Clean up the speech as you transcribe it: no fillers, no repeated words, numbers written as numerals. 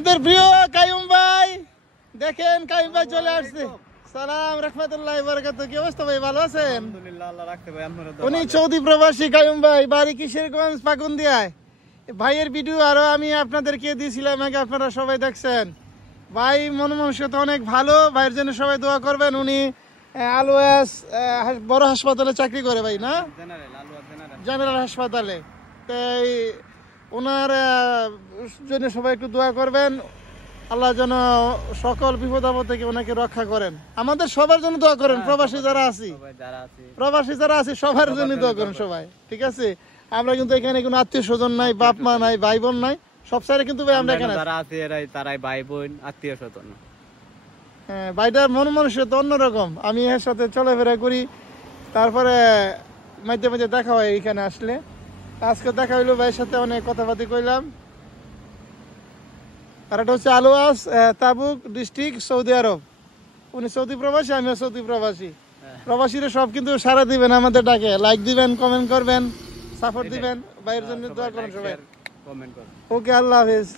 আপনাদের প্রিয় কাইয়ুম ভাই, দেখেন কাইয়ুম ভাই চলে আসছে। সালাম রাহমাতুল্লাহি ওয়া বারাকাতুহু। কি অবস্থা ভাই, ভালো আছেন? আলহামদুলিল্লাহ, আল্লাহ রাখতে ভাই। আপনারা তো উনি সৌদি প্রবাসী কাইয়ুম ভাই, বাড়ি কিশোরগঞ্জ পাকুন্দিয়ায়। ভাইয়ের ভিডিও আরো আমি আপনাদেরকে দিয়েছিলাম আগে, আপনারা সবাই দেখছেন। ভাই মন মানসিকতা অনেক ভালো, ভাইয়ের জন্য সবাই দোয়া করবেন। উনি আলওয়াস বড় হাসপাতালে চাকরি করে ভাই, না জেনারেল হাসপাতালে। তাই ওনার জন্য সবাই একটু দোয়া করবেন, আল্লাহ যেন সকল বিপদ আপদ থেকে ওনাকে রক্ষা করেন। আমাদের সবার জন্য দোয়া করেন, প্রবাসী যারা আছি, সবার জন্য দোয়া করেন সবাই, ঠিক আছে? আমরা কিন্তু এখানে কোনো আত্মীয় স্বজন নাই, বাপ মা নাই, ভাই বোন নাই, সব সাইডে কিন্তু ভাই আমরা এখানে যারা আছে তারাই ভাই বোন, আত্মীয় স্বজন। হ্যাঁ, ভাইটার মন মানসিকতা অন্যরকম। আমি এর সাথে চলাফেরা করি, তারপরে মাঝে মাঝে দেখা হয় এখানে আসলে। আজকে দেখা হইলো ভাইয়ের সাথে, অনেক কথাবার্তা কইলাম। আর এটা হচ্ছে আলওয়াস, তাবুক ডিস্ট্রিক্ট, সৌদি আরব। উনি সৌদি প্রবাসী, আমিও সৌদি প্রবাসী। প্রবাসীরা সব কিন্তু সারা দিবেন আমাদের ডাকে, লাইক দিবেন, কমেন্ট করবেন, সাপোর্ট দিবেন, ভাইয়ের জন্য দোয়া করেন সবাই। কমেন্ট করুন। ওকে, আল্লাহ হাফেজ।